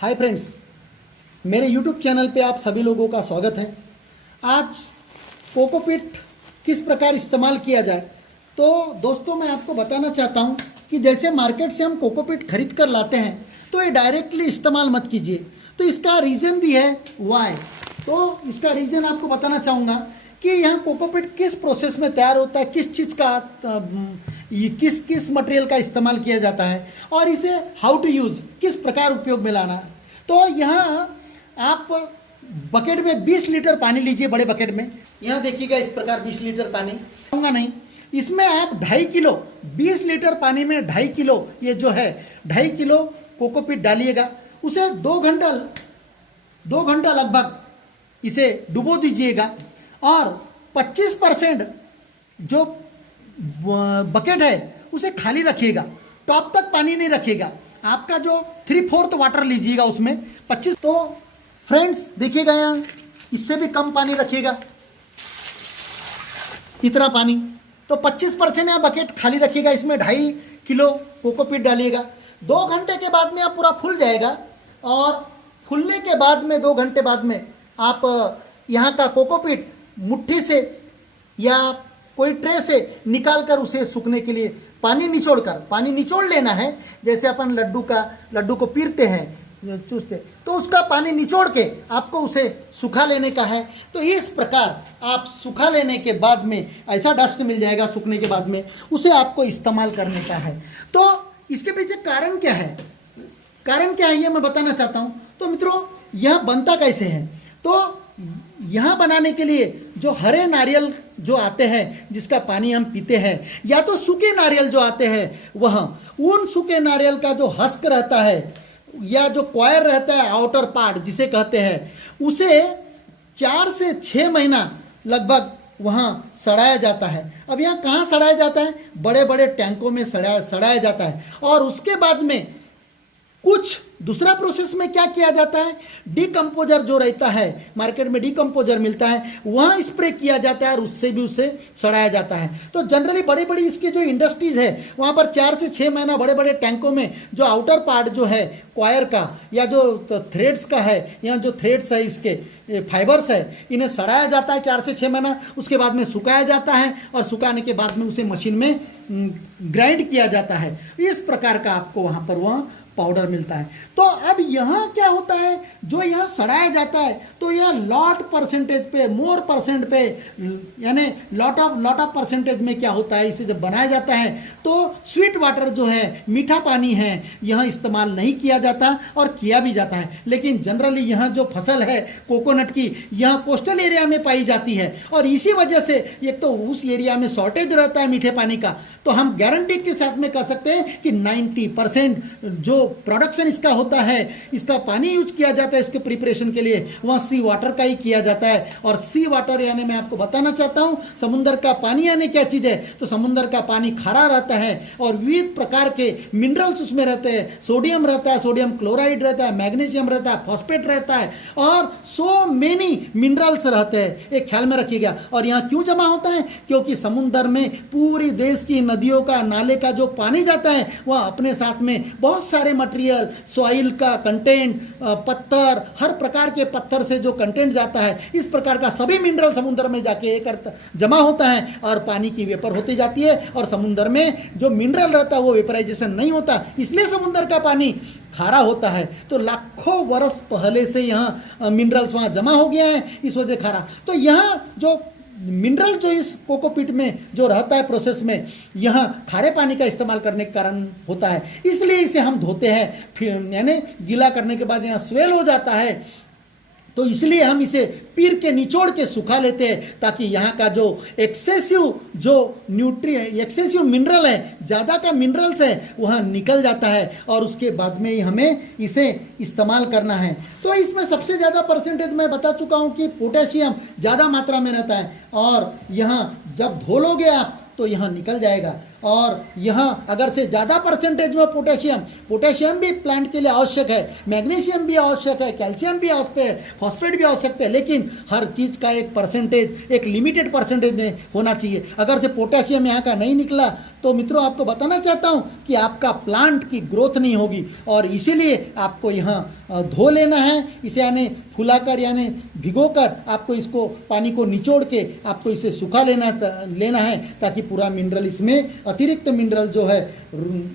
Hi friends, मेरे YouTube channel पे आप सभी लोगों का स्वागत है। आज कोकोपीट किस प्रकार इस्तेमाल किया जाए, तो दोस्तों मैं आपको बताना चाहता हूँ कि जैसे मार्केट से हम कोकोपीट खरीद कर लाते हैं तो ये डायरेक्टली इस्तेमाल मत कीजिए। तो इसका रीज़न भी है वाई। तो इसका रीज़न आपको बताना चाहूँगा कि यहाँ कोकोपीट किस प्रोसेस में तैयार होता है, किस चीज़ का किस मटेरियल का इस्तेमाल किया जाता है और इसे हाउ टू यूज़, किस प्रकार उपयोग में लाना है। तो यहाँ आप बकेट में 20 लीटर पानी लीजिए, बड़े बकेट में। यहाँ देखिएगा इस प्रकार 20 लीटर पानी होगा नहीं, इसमें आप 2.5 किलो, 20 लीटर पानी में 2.5 किलो, ये जो है 2.5 किलो कोकोपीट डालिएगा। उसे 2 घंटा लगभग इसे डुबो दीजिएगा और 25% जो बकेट है उसे खाली रखिएगा, टॉप तक पानी नहीं रखिएगा। आपका जो 3/4 वाटर लीजिएगा उसमें 25। तो फ्रेंड्स देखिएगा यहाँ इससे भी कम पानी रखिएगा, इतना पानी। तो 25% यहाँ बकेट खाली रखिएगा, इसमें 2.5 किलो कोकोपीट डालिएगा। 2 घंटे के बाद में आप पूरा फूल जाएगा और फूलने के बाद में 2 घंटे बाद में आप यहाँ का कोकोपीट मुट्ठी से या कोई ट्रे से निकाल कर उसे सूखने के लिए पानी निचोड़ लेना है। जैसे अपन लड्डू को पीरते हैं, चूसते, तो उसका पानी निचोड़ के आपको उसे सुखा लेने का है। तो इस प्रकार आप सुखा लेने के बाद में ऐसा डस्ट मिल जाएगा, सूखने के बाद में उसे आपको इस्तेमाल करने का है। तो इसके पीछे कारण क्या है ये मैं बताना चाहता हूँ। तो मित्रों यह बनता कैसे है, तो यहाँ बनाने के लिए जो हरे नारियल जो आते हैं जिसका पानी हम पीते हैं, या तो सूखे नारियल जो आते हैं, वह उन सूखे नारियल का जो हस्क रहता है या जो कॉयर रहता है, आउटर पार्ट जिसे कहते हैं, उसे 4 से 6 महीना लगभग वहाँ सड़ाया जाता है। अब यहाँ कहाँ सड़ाया जाता है? बड़े बड़े टैंकों में सड़ाया जाता है। और उसके बाद में कुछ दूसरा प्रोसेस में क्या किया जाता है, डीकम्पोजर जो रहता है, मार्केट में डीकम्पोजर मिलता है, वहाँ स्प्रे किया जाता है और उससे भी उसे सड़ाया जाता है। तो जनरली बड़ी बड़ी इसकी जो इंडस्ट्रीज है वहाँ पर 4 से 6 महीना बड़े बड़े टैंकों में जो आउटर पार्ट जो है क्वायर का या जो थ्रेड्स का है, यहाँ जो थ्रेड्स है इसके फाइबर्स है, इन्हें सड़ाया जाता है 4 से 6 महीना। उसके बाद में सुखाया जाता है और सुखाने के बाद में उसे मशीन में ग्राइंड किया जाता है। इस प्रकार का आपको वहाँ पर वहाँ पाउडर मिलता है। तो अब यहाँ क्या होता है, जो यहाँ सड़ाया जाता है तो यह लॉट परसेंटेज पे, मोर परसेंट पे, यानी लॉट ऑफ परसेंटेज में क्या होता है, इसे जब बनाया जाता है तो स्वीट वाटर जो है, मीठा पानी है, यहाँ इस्तेमाल नहीं किया जाता और किया भी जाता है। लेकिन जनरली यहाँ जो फसल है कोकोनट की, यहाँ कोस्टल एरिया में पाई जाती है और इसी वजह से एक तो उस एरिया में शॉर्टेज रहता है मीठे पानी का। तो हम गारंटी के साथ में कह सकते हैं कि 90% जो प्रोडक्शन इसका होता है, इसका पानी यूज किया जाता है इसके प्रिपरेशन के लिए, वहाँ सी वाटर का ही किया जाता है। और सी वाटर यानी मैं आपको बताना चाहता हूँ, समुद्र का पानी यानी क्या चीज़ है, तो समुद्र का पानी खारा रहता है और विविध प्रकार के मिनरल्स उसमें रहते हैं। सोडियम रहता है, सोडियम क्लोराइड रहता है, मैग्नीशियम रहता है, फॉस्फेट रहता है और सो मेनी मिनरल्स रहते हैं, एक ख्याल में रखिएगा। और यहाँ क्यों जमा होता है, क्योंकि समुद्र में पूरी देश की नदियों का, नाले का जो पानी जाता है वह अपने साथ में बहुत सारे मटेरियल, सॉइल का कंटेंट, पत्थर, हर प्रकार के पत्थर से जो कंटेंट जाता है, इस प्रकार का सभी मिनरल समुद्र में जाके एक जमा होता है और पानी की वेपर होती जाती है। और समुद्र में जो मिनरल रहता है वो वेपराइजेशन नहीं होता, इसलिए समुद्र का पानी खारा होता है। तो लाखों वर्ष पहले से यहाँ मिनरल्स वहाँ जमा हो गया है, इस वजह खारा। तो यहाँ जो मिनरल जो इस कोकोपीट में जो रहता है प्रोसेस में, यहाँ खारे पानी का इस्तेमाल करने के कारण होता है। इसलिए इसे हम धोते हैं, फिर यानी गीला करने के बाद यहाँ स्वेल हो जाता है। तो इसलिए हम इसे पीर के निचोड़ के सुखा लेते हैं ताकि यहाँ का जो एक्सेसिव मिनरल है, ज़्यादा का मिनरल्स है, वहाँ निकल जाता है और उसके बाद में ही हमें इसे इस्तेमाल करना है। तो इसमें सबसे ज़्यादा परसेंटेज मैं बता चुका हूँ कि पोटेशियम ज़्यादा मात्रा में रहता है और यहाँ जब धो लोगे आप तो यहाँ निकल जाएगा। और यहाँ अगर से ज़्यादा परसेंटेज में पोटेशियम भी प्लांट के लिए आवश्यक है, मैग्नीशियम भी आवश्यक है, कैल्शियम भी आवश्यक है, फॉस्फेट भी आवश्यक है, लेकिन हर चीज़ का एक परसेंटेज, एक लिमिटेड परसेंटेज में होना चाहिए। अगर से पोटेशियम यहाँ का नहीं निकला तो मित्रों आपको बताना चाहता हूँ कि आपका प्लांट की ग्रोथ नहीं होगी, और इसीलिए आपको यहाँ धो लेना है इसे, यानी फुलाकर यानी भिगोकर आपको इसको पानी को निचोड़ के आपको इसे सुखा लेना है, ताकि पूरा मिनरल इसमें अतिरिक्त मिनरल जो है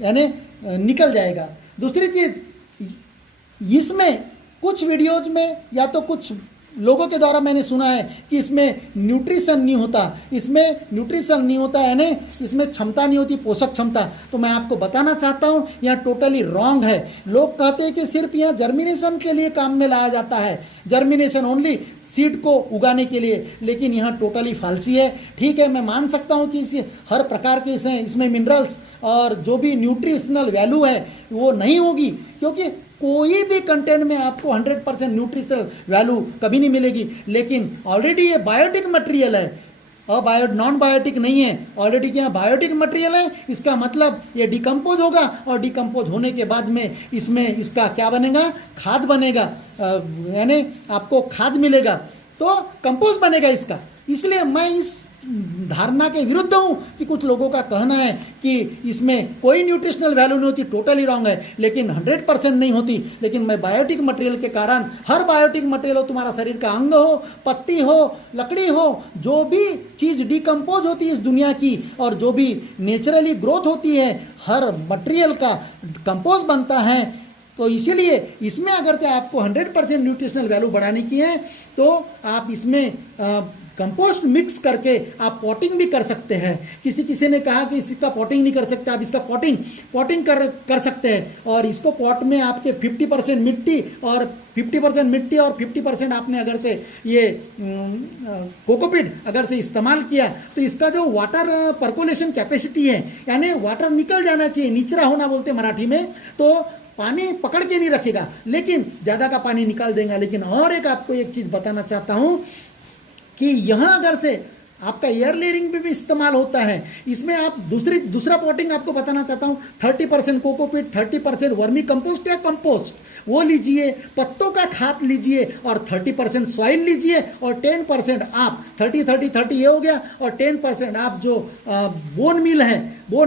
यानी निकल जाएगा। दूसरी चीज़, इसमें कुछ वीडियोज में या तो कुछ लोगों के द्वारा मैंने सुना है कि इसमें न्यूट्रिशन नहीं होता, इसमें न्यूट्रिशन नहीं होता यानी इसमें क्षमता नहीं होती, पोषक क्षमता। तो मैं आपको बताना चाहता हूँ यहाँ टोटली रॉन्ग है। लोग कहते हैं कि सिर्फ यहाँ जर्मिनेशन के लिए काम में लाया जाता है, जर्मिनेशन ओनली, सीड को उगाने के लिए, लेकिन यहाँ टोटली फालसी है। ठीक है, मैं मान सकता हूँ कि इसे हर प्रकार के इसमें मिनरल्स और जो भी न्यूट्रिशनल वैल्यू है वो नहीं होगी, क्योंकि कोई भी कंटेंट में आपको 100% न्यूट्रिशनल वैल्यू कभी नहीं मिलेगी। लेकिन ऑलरेडी ये बायोटिक मटेरियल है, नॉन बायोटिक नहीं है, ऑलरेडी क्या बायोटिक मटेरियल है। इसका मतलब ये डिकम्पोज होगा, और डिकम्पोज होने के बाद में इसमें इसका क्या बनेगा, खाद बनेगा, यानी आपको खाद मिलेगा, तो कंपोस्ट बनेगा इसका। इसलिए मैं इस धारणा के विरुद्ध हूँ कि कुछ लोगों का कहना है कि इसमें कोई न्यूट्रिशनल वैल्यू नहीं होती, टोटली रॉन्ग है। लेकिन 100% नहीं होती, लेकिन मैं बायोटिक मटेरियल के कारण, हर बायोटिक मटेरियल हो, तुम्हारा शरीर का अंग हो, पत्ती हो, लकड़ी हो, जो भी चीज़ डिकम्पोज होती है इस दुनिया की, और जो भी नेचुरली ग्रोथ होती है, हर मटेरियल का कंपोज बनता है। तो इसीलिए इसमें अगर चाहे आपको 100% न्यूट्रिशनल वैल्यू बढ़ाने की है तो आप इसमें कंपोस्ट मिक्स करके आप पॉटिंग भी कर सकते हैं। किसी ने कहा कि इसका पॉटिंग नहीं कर सकते, आप इसका पॉटिंग कर सकते हैं। और इसको पॉट में आपके 50% मिट्टी और 50% आपने अगर से ये कोकोपीट अगर से इस्तेमाल किया तो इसका जो वाटर पर्कोलेशन कैपेसिटी है, यानी वाटर निकल जाना चाहिए, निचरा होना बोलते हैं मराठी में, तो पानी पकड़ के नहीं रखेगा, लेकिन ज़्यादा का पानी निकाल देगा। लेकिन और एक आपको एक चीज़ बताना चाहता हूँ कि यहाँ अगर से आपका एयर लेयरिंग भी इस्तेमाल होता है। इसमें आप दूसरा पॉटिंग आपको बताना चाहता हूँ, 30% कोकोपीट, 30% वर्मी कंपोस्ट या कंपोस्ट वो लीजिए, पत्तों का खाद लीजिए, और 30% सॉइल लीजिए, और 10% आप 30 ये हो गया, और 10% आप जो बोन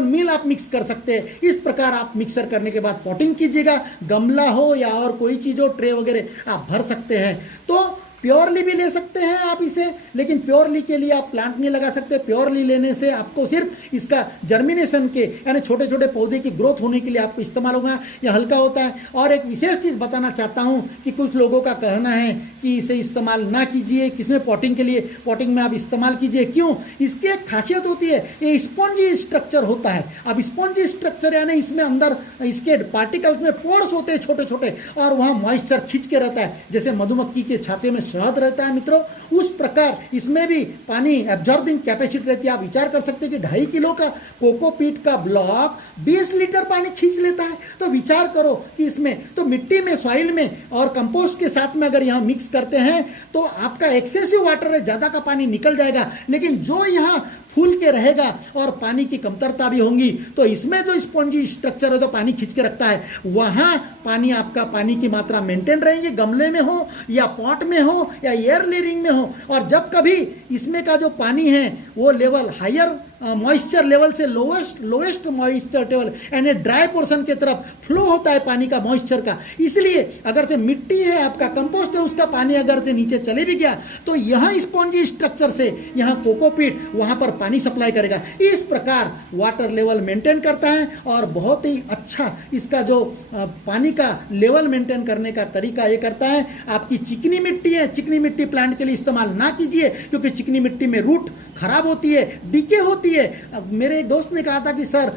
मील आप मिक्स कर सकते हैं। इस प्रकार आप मिक्सर करने के बाद पॉटिंग कीजिएगा। गमला हो या और कोई चीज़ हो, ट्रे वगैरह आप भर सकते हैं। तो प्योरली भी ले सकते हैं आप इसे, लेकिन प्योरली के लिए आप प्लांट नहीं लगा सकते। प्योरली लेने से आपको सिर्फ इसका जर्मिनेशन के यानी छोटे छोटे पौधे की ग्रोथ होने के लिए आपको इस्तेमाल होगा, यह हल्का होता है। और एक विशेष चीज़ बताना चाहता हूं कि कुछ लोगों का कहना है कि इसे इस्तेमाल ना कीजिए, किसमें पॉटिंग के लिए, पॉटिंग में आप इस्तेमाल कीजिए। क्यों? इसकी एक खासियत होती है, ये स्पॉन्जी स्ट्रक्चर होता है। अब स्पॉन्जी स्ट्रक्चर यानी इसमें अंदर इसके पार्टिकल्स में पोर्स होते हैं छोटे छोटे, और वहाँ मॉइस्चर खींच के रहता है, जैसे मधुमक्खी के छाते में शहद रहता है मित्रों, उस प्रकार इसमें भी पानी एब्जॉर्बिंग कैपेसिटी रहती है। आप विचार कर सकते हैं कि 2.5 किलो का कोकोपीट का ब्लॉक 20 लीटर पानी खींच लेता है। तो विचार करो कि इसमें तो मिट्टी में, सॉइल में और कंपोस्ट के साथ में अगर यहाँ मिक्स करते हैं तो आपका एक्सेसिव वाटर है, ज़्यादा का पानी निकल जाएगा, लेकिन जो यहाँ फूल के रहेगा और पानी की कमतरता भी होंगी, तो इसमें जो स्पॉन्जी स्ट्रक्चर है तो पानी खींच के रखता है, वहाँ पानी आपका पानी की मात्रा मेंटेन रहेगी, गमले में हो या पॉट में हो या एयर लेयरिंग में हो। और जब कभी इसमें का जो पानी है वो लेवल हायर मॉइस्चर लेवल से लोएस्ट मॉइस्चर लेवल यानी ड्राई पोर्शन की तरफ फ्लो होता है पानी का, मॉइस्चर का। इसलिए अगर से मिट्टी है, आपका कंपोस्ट है, उसका पानी अगर से नीचे चले भी गया तो यहाँ स्पॉन्जी स्ट्रक्चर से यहाँ कोकोपीट वहाँ पर पानी सप्लाई करेगा। इस प्रकार वाटर लेवल मेंटेन करता है और बहुत ही अच्छा इसका जो पानी का लेवल मेंटेन करने का तरीका ये करता है। आपकी चिकनी मिट्टी है, चिकनी मिट्टी प्लांट के लिए इस्तेमाल ना कीजिए, क्योंकि चिकनी मिट्टी में रूट खराब होती है, डीके होती है। मेरे एक दोस्त ने कहा था कि सर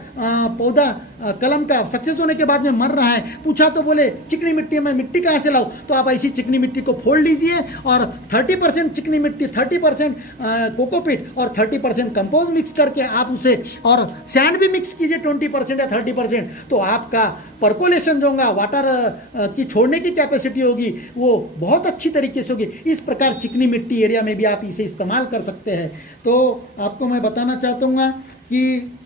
पौधा कलम का सक्सेस होने के बाद में मर रहा है, पूछा तो बोले चिकनी मिट्टी में मिट्टी कहाँ से लाऊं? तो आप ऐसी चिकनी मिट्टी को फोड़ लीजिए और 30% चिकनी मिट्टी, 30% कोकोपीट और 30% कंपोस्ट मिक्स करके आप उसे, और सैंड भी मिक्स कीजिए 20% या 30%, तो आपका पर्कोलेशन जो होगा, वाटर की छोड़ने की कैपेसिटी होगी वो बहुत अच्छी तरीके से होगी। इस प्रकार चिकनी मिट्टी एरिया में भी आप इसे इस्तेमाल कर सकते हैं। तो आपको मैं बताना चाहता हूँ कि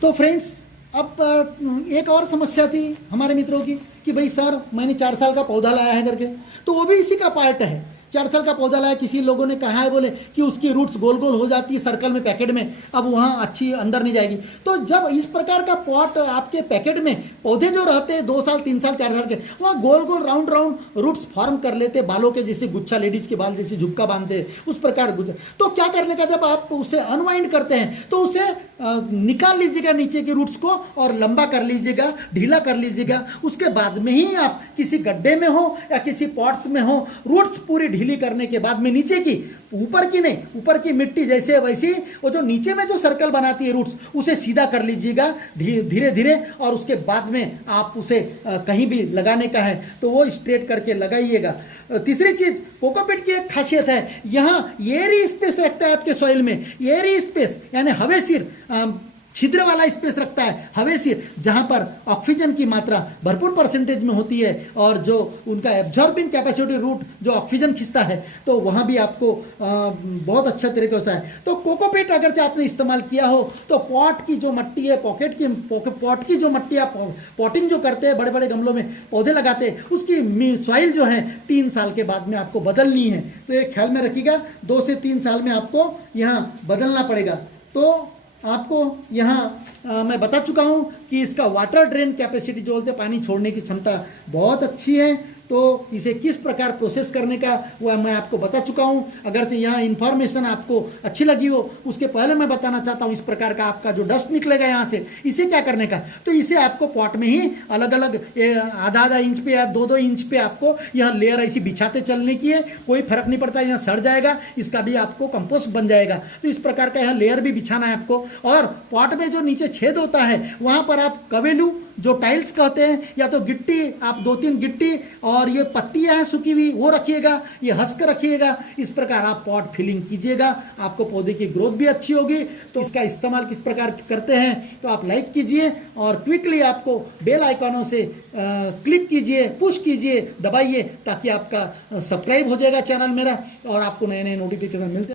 तो फ्रेंड्स, अब एक और समस्या थी हमारे मित्रों की कि भाई सर मैंने 4 साल का पौधा लाया है करके, तो वो भी इसी का पार्ट है। 4 साल का पौधा लाया, किसी लोगों ने कहा है बोले कि उसकी रूट्स गोल गोल हो जाती है सर्कल में, पैकेट में, अब वहाँ अच्छी अंदर नहीं जाएगी। तो जब इस प्रकार का पॉट आपके पैकेट में पौधे जो रहते हैं 2 साल 3 साल 4 साल के, वहाँ गोल गोल राउंड राउंड रूट्स फॉर्म कर लेते, बालों के जैसे गुच्छा, लेडीज के बाल जैसे झुमका बांधते उस प्रकार गुच्छा। तो क्या करने का, जब आप उसे अनवाइंड करते हैं तो उसे निकाल लीजिएगा नीचे के रूट्स को और लंबा कर लीजिएगा, ढीला कर लीजिएगा। उसके बाद में ही आप किसी गड्ढे में हो या किसी पॉट्स में हो, रूट्स पूरी ढीली करने के बाद में नीचे की, ऊपर की नहीं, ऊपर की मिट्टी जैसे वैसी, वो जो नीचे में जो सर्कल बनाती है रूट्स, उसे सीधा कर लीजिएगा धीरे धीरे। और उसके बाद में आप उसे कहीं भी लगाने का है तो वो स्ट्रेट करके लगाइएगा। तीसरी चीज, कोकोपीट की एक खासियत है, यहाँ एयरी स्पेस रखता है आपके सॉइल में। एयरी स्पेस यानी हवेसिर, छिद्र वाला स्पेस रखता है, हवेसिर, जहां पर ऑक्सीजन की मात्रा भरपूर परसेंटेज में होती है और जो उनका एब्जॉर्बिंग कैपेसिटी, रूट जो ऑक्सीजन खींचता है, तो वहां भी आपको बहुत अच्छा तरीके होता है। तो कोकोपीट अगर से आपने इस्तेमाल किया हो तो पॉट की जो मट्टी है, पॉट की जो मट्टी आप पॉटिंग जो करते हैं, बड़े बड़े गमलों में पौधे लगाते हैं, उसकी सॉइल जो है 3 साल के बाद में आपको बदलनी है। तो एक ख्याल में रखिएगा, 2 से 3 साल में आपको यहाँ बदलना पड़ेगा। तो आपको यहाँ मैं बता चुका हूँ कि इसका वाटर ड्रेन कैपेसिटी जो बोलते हैं, पानी छोड़ने की क्षमता बहुत अच्छी है। तो इसे किस प्रकार प्रोसेस करने का वह मैं आपको बता चुका हूँ। अगर से यहाँ इन्फॉर्मेशन आपको अच्छी लगी हो, उसके पहले मैं बताना चाहता हूँ, इस प्रकार का आपका जो डस्ट निकलेगा यहाँ से, इसे क्या करने का, तो इसे आपको पॉट में ही अलग अलग आधा इंच पे या 2 इंच पे आपको यहाँ लेयर ऐसी बिछाते चलने की है। कोई फर्क नहीं पड़ता, यहाँ सड़ जाएगा, इसका भी आपको कंपोस्ट बन जाएगा। तो इस प्रकार का यहाँ लेयर भी बिछाना है आपको। और पॉट में जो नीचे छेद होता है, वहाँ पर आप कवेलू जो टाइल्स कहते हैं, या तो गिट्टी, आप 2-3 गिट्टी और ये पत्तियां हैं सूखी हुई, वो रखिएगा, ये हस्क रखिएगा। इस प्रकार आप पॉट फिलिंग कीजिएगा, आपको पौधे की ग्रोथ भी अच्छी होगी। तो इसका इस्तेमाल किस प्रकार करते हैं, तो आप लाइक कीजिए और क्विकली आपको बेल आइकॉनों से क्लिक कीजिए, पुश कीजिए, दबाइए, ताकि आपका सब्सक्राइब हो जाएगा चैनल मेरा और आपको नए नए नोटिफिकेशन मिलते।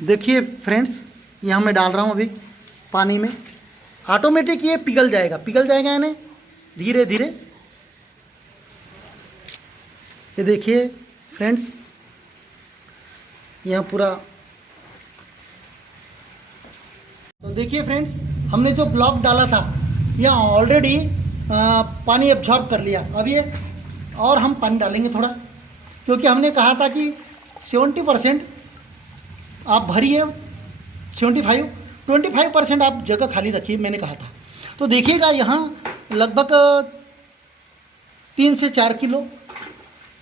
देखिए फ्रेंड्स, यहाँ मैं डाल रहा हूँ अभी पानी में, ऑटोमेटिक ये पिघल जाएगा यानी धीरे धीरे। ये देखिए फ्रेंड्स, यहाँ पूरा, तो देखिए फ्रेंड्स, हमने जो ब्लॉक डाला था यहाँ ऑलरेडी पानी एब्जॉर्ब कर लिया। अब ये और हम पानी डालेंगे थोड़ा, क्योंकि हमने कहा था कि 70% आप भरिए, 25% आप जगह खाली रखिए, मैंने कहा था। तो देखिएगा यहाँ लगभग 3 से 4 किलो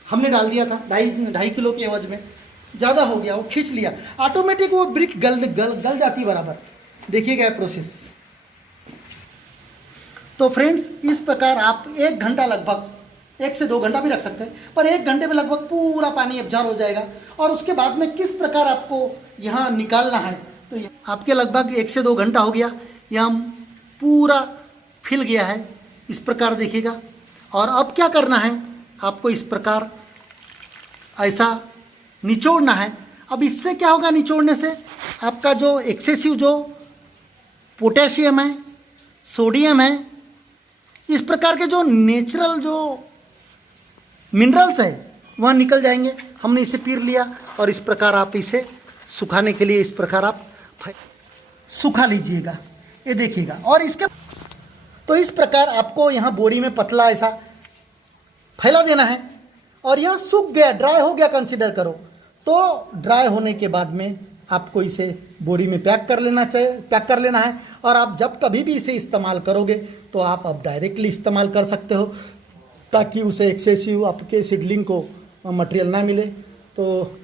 हमने डाल दिया था, 2.5 किलो के एवज में। ज़्यादा हो गया, वो खींच लिया, ऑटोमेटिक वो ब्रिक गल जाती बराबर। देखिएगा प्रोसेस। तो फ्रेंड्स, इस प्रकार आप 1 घंटा, लगभग 1 से 2 घंटा भी रख सकते हैं, पर 1 घंटे में लगभग पूरा पानी एब्जॉर्ब हो जाएगा। और उसके बाद में किस प्रकार आपको यहाँ निकालना है, तो आपके लगभग 1 से 2 घंटा हो गया, यहाँ पूरा फिल गया है, इस प्रकार देखिएगा। और अब क्या करना है, आपको इस प्रकार ऐसा निचोड़ना है। अब इससे क्या होगा, निचोड़ने से आपका जो एक्सेसिव जो पोटेशियम है, सोडियम है, इस प्रकार के जो नेचुरल जो मिनरल्स है वह निकल जाएंगे। हमने इसे पीर लिया और इस प्रकार आप इसे सुखाने के लिए इस प्रकार आप सुखा लीजिएगा, ये देखिएगा। और इसके तो इस प्रकार आपको यहाँ बोरी में पतला ऐसा फैला देना है। और यहाँ सूख गया, ड्राई हो गया कंसीडर करो, तो ड्राई होने के बाद में आपको इसे बोरी में पैक कर लेना है। और आप जब कभी भी इसे इस्तेमाल करोगे तो आप अब डायरेक्टली इस्तेमाल कर सकते हो, ताकि उसे एक्सेसिव आपके सीडलिंग को मटेरियल ना मिले। तो